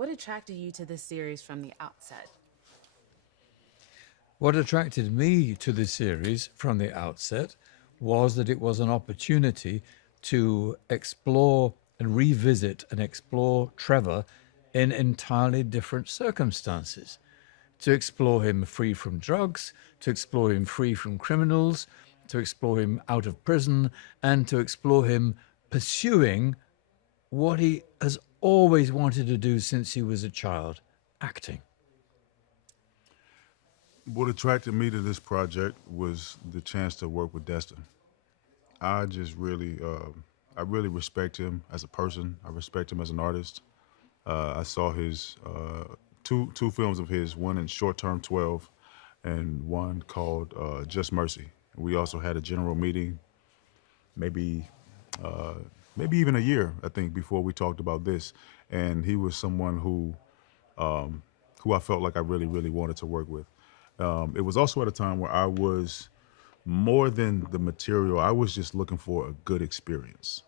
What attracted you to this series from the outset? What attracted me to this series from the outset was that it was an opportunity to explore and revisit and explore Trevor in entirely different circumstances. To explore him free from drugs, to explore him free from criminals, to explore him out of prison, and to explore him pursuing what he has always wanted to do since he was a child, acting. What attracted me to this project was the chance to work with Destin. I just really, I really respect him as a person. I respect him as an artist. I saw his two films of his, one in Short Term 12 and one called Just Mercy. We also had a general meeting, maybe uh, maybe even a year, I think, before we talked about this. And he was someone who I felt like I really, really wanted to work with. It was also at a time where I was more than the material. I was just looking for a good experience,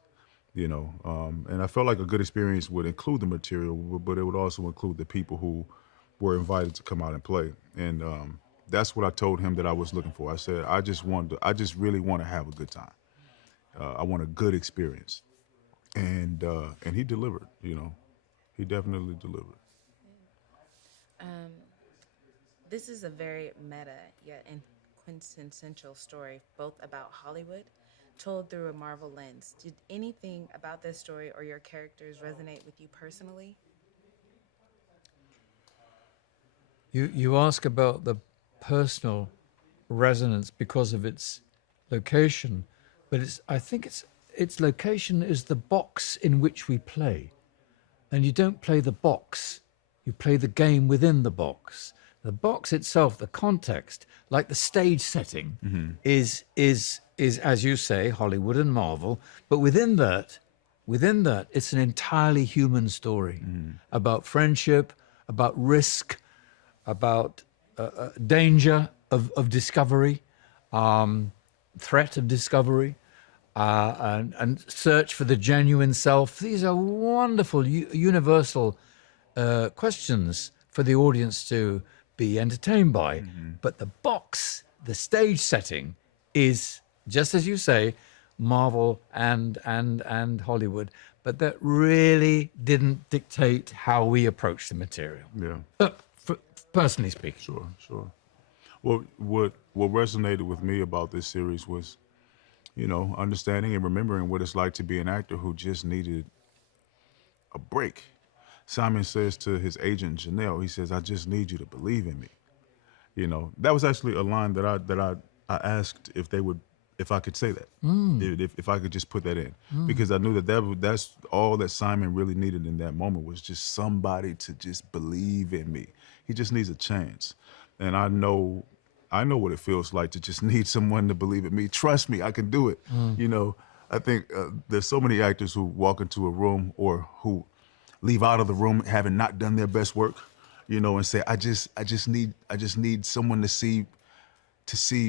and I felt like a good experience would include the material, but it would also include the people who were invited to come out and play. And that's what I told him that I was looking for. I said, I just really want to have a good time. I want a good experience, and he delivered. He definitely delivered. Um, this is a very meta yet quintessential story, both about Hollywood, told through a Marvel lens. Did anything about this story or your characters resonate with you personally? You ask about the personal resonance because of its location, but I think its location is the box in which we play. And you don't play the box, you play the game within the box. The box itself, the context, like the stage setting, is as you say, Hollywood and Marvel. But within that, it's an entirely human story about friendship, about risk, about danger of discovery, threat of discovery, and search for the genuine self. These are wonderful, universal questions for the audience to be entertained by. But the box, the stage setting, is just as you say, Marvel and Hollywood. But that really didn't dictate how we approach the material. Yeah, Personally speaking. sure. Well, what resonated with me about this series was, understanding and remembering what it's like to be an actor who just needed a break. Simon says to his agent Janelle, he says, "I just need you to believe in me." That was actually a line that I asked if I could say that, if I could just put that in, because I knew that's all that Simon really needed in that moment was just somebody to just believe in me. He just needs a chance, and I know what it feels like to just need someone to believe in me. Trust me, I can do it. I think there's so many actors who walk into a room or who leave out of the room having not done their best work, and say, I just need someone to see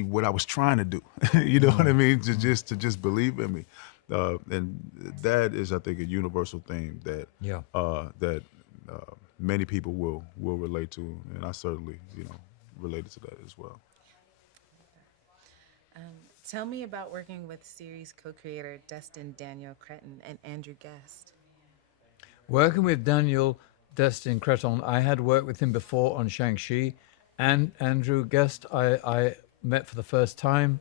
what I was trying to do. You know what I mean? To just believe in me. And that is, I think, a universal theme that Yeah. many people will relate to, and I certainly, related to that as well. Tell me about working with series co-creator Destin Daniel Cretton and Andrew Guest. Working with Daniel Destin Creton, I had worked with him before on Shang-Chi, and Andrew Guest I met for the first time.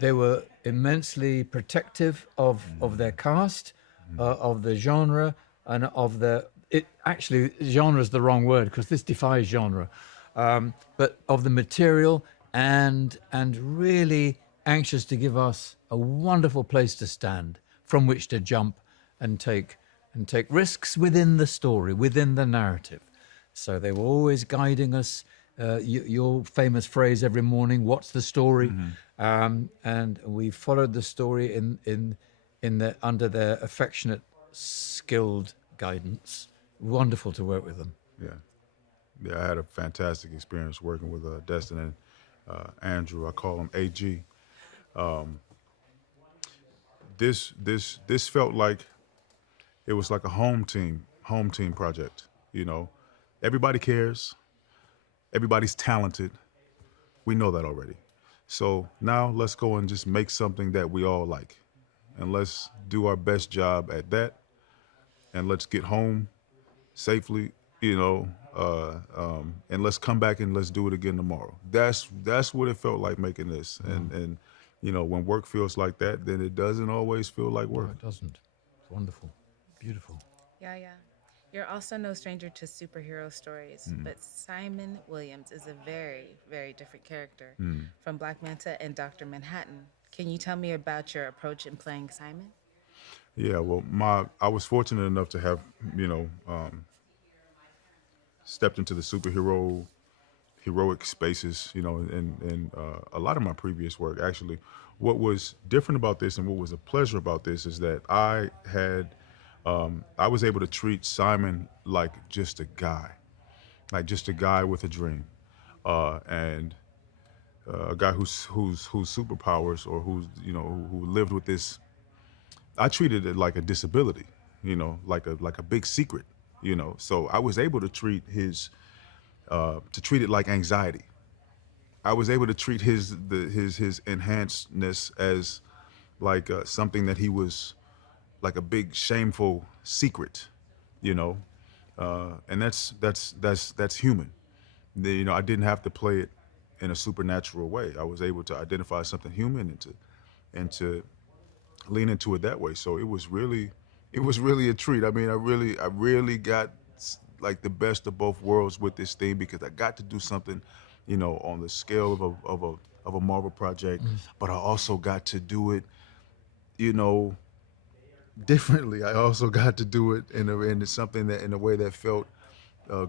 They were immensely protective of their cast, of the genre, and of the... Actually, genre is the wrong word because this defies genre. But of the material, and really anxious to give us a wonderful place to stand from which to jump and take risks within the story, within the narrative. So they were always guiding us. Your famous phrase every morning, "What's the story?" And we followed the story under their affectionate, skilled guidance. Wonderful to work with them. Yeah, I had a fantastic experience working with Destin and Andrew. I call him AG. This felt like it was like a home team project. You know, everybody cares. Everybody's talented. We know that already. So now let's go and just make something that we all like, and let's do our best job at that, and let's get home safely, and let's come back and let's do it again tomorrow. That's what it felt like making this. And when work feels like that, then it doesn't always feel like No, work. it doesn't. It's wonderful, beautiful. Yeah, yeah. You're also no stranger to superhero stories, but Simon Williams is a very, very different character from Black Manta and Dr. Manhattan. Can you tell me about your approach in playing Simon? Yeah, well, I was fortunate enough to have stepped into the heroic spaces, in a lot of my previous work. Actually, what was different about this and what was a pleasure about this is that I was able to treat Simon like just a guy with a dream, and a guy whose superpowers, or who lived with this. I treated it like a disability, like a big secret, So I was able to treat it like anxiety. I was able to treat his enhancedness as like something that he was, like a big shameful secret, you know, and that's human. I didn't have to play it in a supernatural way. I was able to identify something human and to lean into it that way. So it was really a treat. I mean, I really got like the best of both worlds with this thing, because I got to do something, on the scale of a Marvel project, but I also got to do it, you know, differently. I also got to do it in something that, in a way that felt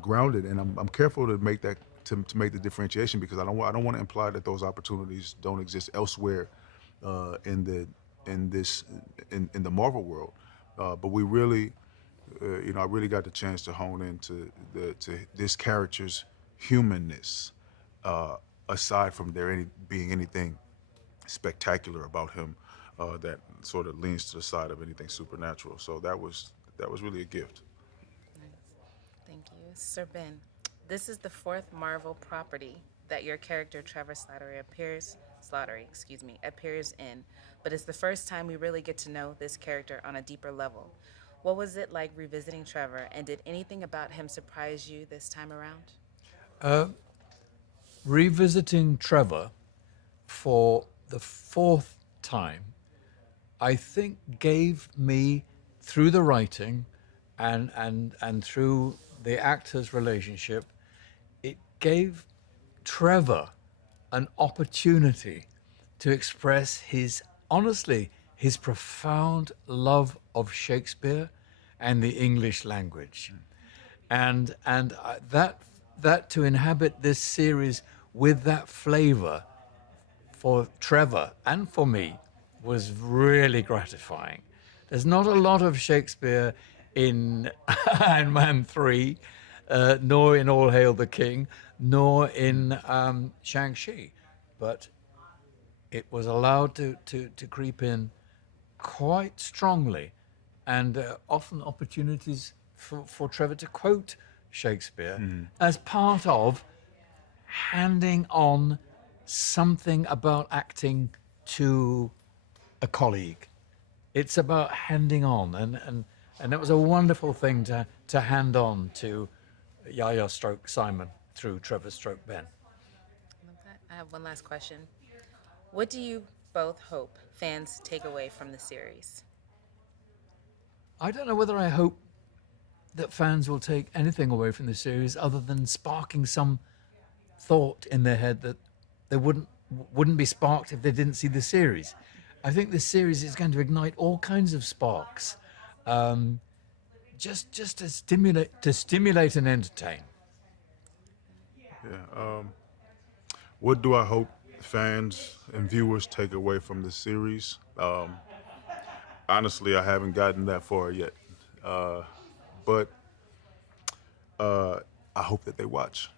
grounded, and I'm careful to make that to make the differentiation, because I don't want to imply that those opportunities don't exist elsewhere in the Marvel world. But we really, I really got the chance to hone into to this character's humanness, aside from being anything spectacular about him that sort of leans to the side of anything supernatural. So that was really a gift. Nice. Thank you. Sir Ben, this is the fourth Marvel property that your character Trevor appears in, but it's the first time we really get to know this character on a deeper level. What was it like revisiting Trevor, and did anything about him surprise you this time around? Revisiting Trevor for the fourth time, I think gave me, through the writing and through the actors' relationship, it gave Trevor an opportunity to express his profound love of Shakespeare and the English language, and that to inhabit this series with that flavor for Trevor and for me was really gratifying. There's not a lot of Shakespeare in Iron Man 3, nor in All Hail the King, nor in Shang-Chi, but it was allowed to creep in quite strongly, and often opportunities for Trevor to quote Shakespeare as part of handing on something about acting to a colleague. It's about handing on, and it was a wonderful thing to hand on to Yahya stroke Simon through Trevor stroke Ben. Love that. I have one last question. What do you both hope fans take away from the series? I don't know whether I hope that fans will take anything away from the series other than sparking some thought in their head that they wouldn't be sparked if they didn't see the series. I think the series is going to ignite all kinds of sparks, just to stimulate and entertain. Yeah. What do I hope fans and viewers take away from the series? Honestly, I haven't gotten that far yet, but I hope that they watch.